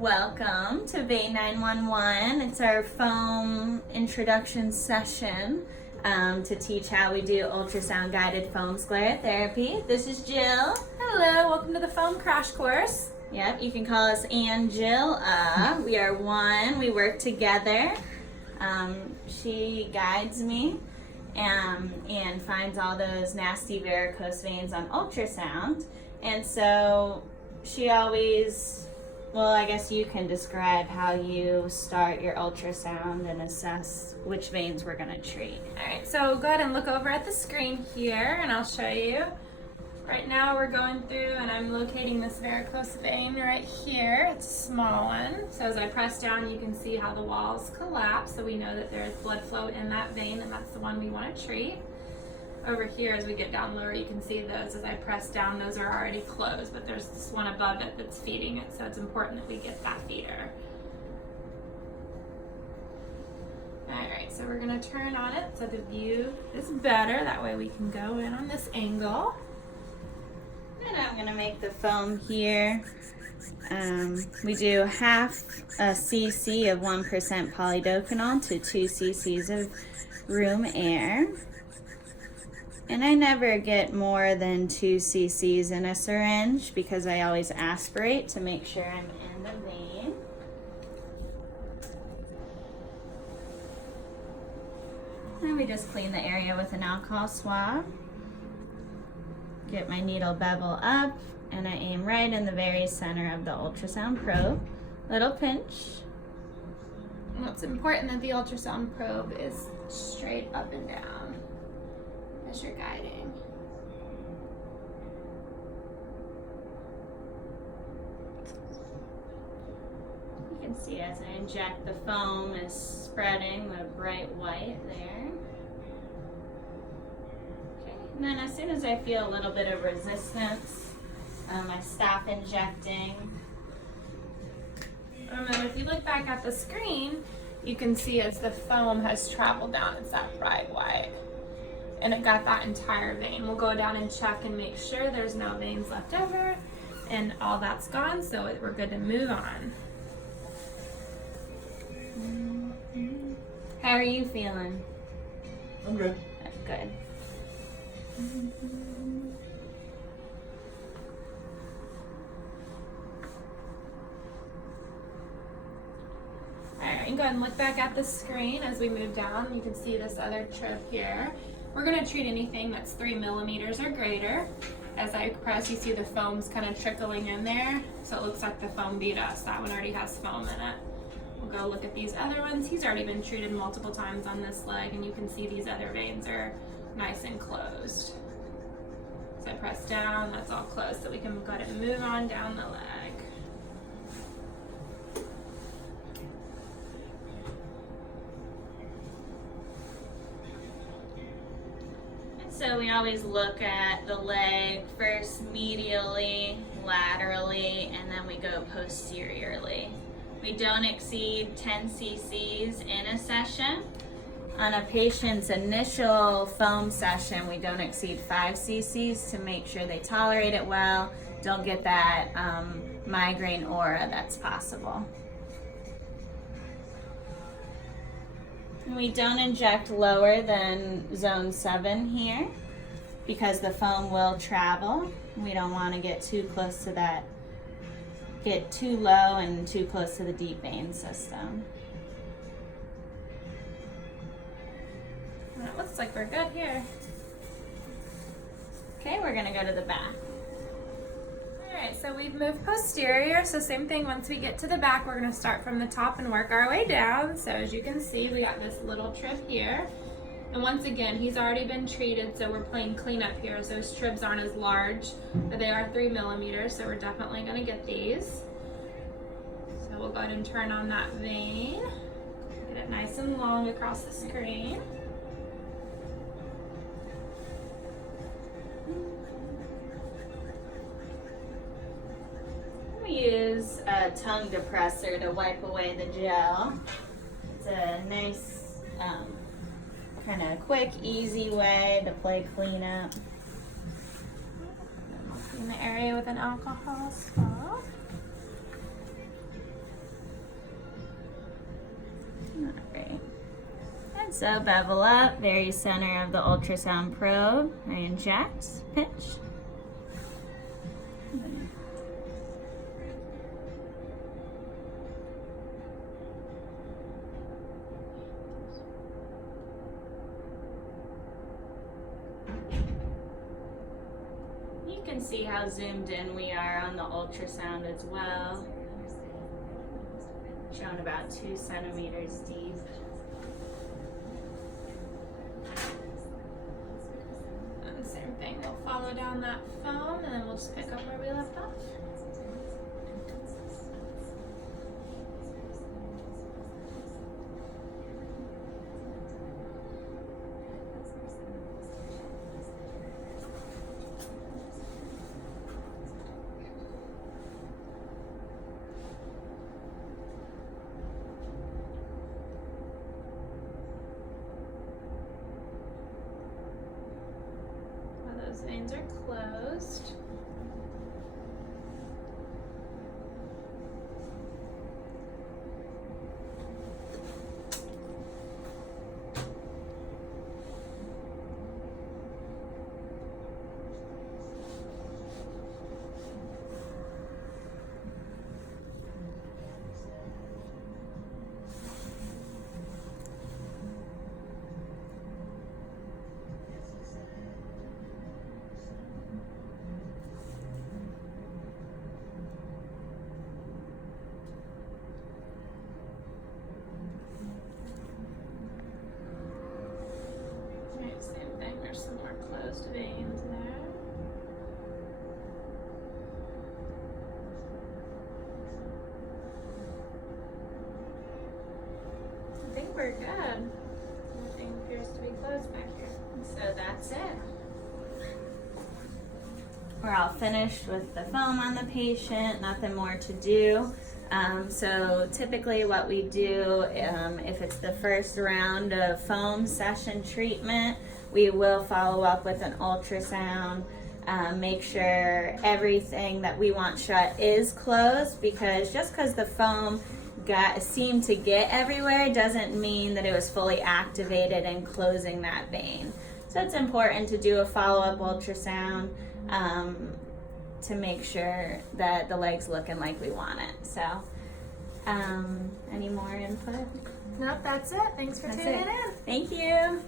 Welcome to Vein911. It's our foam introduction session to teach how we do ultrasound-guided foam sclerotherapy. This is Jill. Hello, welcome to the foam crash course. Yep, you can call us Angela. We are one. We work together. She guides me and finds all those nasty varicose veins on ultrasound. And so she always... Well, I guess you can describe how you start your ultrasound and assess which veins we're going to treat. All right, so go ahead and look over at the screen here and I'll show you. Right now we're going through and I'm locating this varicose vein right here. It's a small one. So as I press down, you can see how the walls collapse. So we know that there's blood flow in that vein and that's the one we want to treat. Over here, as we get down lower, you can see those as I press down, those are already closed, but there's this one above it that's feeding it, so it's important that we get that feeder. Alright, so we're going to turn on it so the view is better, that way we can go in on this angle. And I'm going to make the foam here. We do half a cc of 1% polydocanol to 2 cc's of room air. And I never get more than 2 cc's in a syringe because I always aspirate to make sure I'm in the vein. And we just clean the area with an alcohol swab. Get my needle bevel up and I aim right in the very center of the ultrasound probe. Little pinch. And it's important that the ultrasound probe is straight up and down as you're guiding. You can see as I inject, the foam is spreading with a bright white there. Okay, and then as soon as I feel a little bit of resistance, I stop injecting. And then if you look back at the screen, you can see as the foam has traveled down, it's that bright white. And it got that entire vein. We'll go down and check and make sure there's no veins left over and all that's gone, so we're good to move on. How are you feeling? I'm good. Good. Alright, go ahead and look back at the screen as we move down. You can see this other trip here. We're going to treat anything that's 3 millimeters or greater. As I press, you see the foam's kind of trickling in there, so it looks like the foam beat us. That one already has foam in it. We'll go look at these other ones. He's already been treated multiple times on this leg, and you can see these other veins are nice and closed. As I press down, that's all closed, so we can go ahead and move on down the leg. So we always look at the leg first medially, laterally, and then we go posteriorly. We don't exceed 10 cc's in a session. On a patient's initial foam session, we don't exceed 5 cc's to make sure they tolerate it well, don't get that migraine aura that's possible. We don't inject lower than zone 7 here because the foam will travel. We don't want to get too close to that, get too low and too close to the deep vein system. And it looks like we're good here. Okay, we're going to go to the back. Alright, so we've moved posterior, so same thing, once we get to the back, we're going to start from the top and work our way down. So as you can see, we got this little trip here. And once again, he's already been treated, so we're playing cleanup here. So those tribs aren't as large, but they are 3 millimeters, so we're definitely going to get these. So we'll go ahead and turn on that vein. Get it nice and long across the screen. Use a tongue depressor to wipe away the gel. It's a nice kind of quick, easy way to play cleanup. Clean the area with an alcohol swab. So bevel up, very center of the ultrasound probe. I inject, pinch. You can see how zoomed in we are on the ultrasound as well. Shown about 2 centimeters deep. And same thing, we'll follow down that foam and then we'll just pick up where we left off. Those veins are closed. Same thing, there's some more closed veins there. I think we're good. Everything appears to be closed back here. So that's it. We're all finished with the foam on the patient, nothing more to do. So typically what we do, if it's the first round of foam session treatment, we will follow up with an ultrasound, make sure everything that we want shut is closed, because just because the foam seemed to get everywhere doesn't mean that it was fully activated and closing that vein. So it's important to do a follow-up ultrasound to make sure that the leg's looking like we want it. So, any more input? Nope, that's it. Thanks for tuning in. Thank you.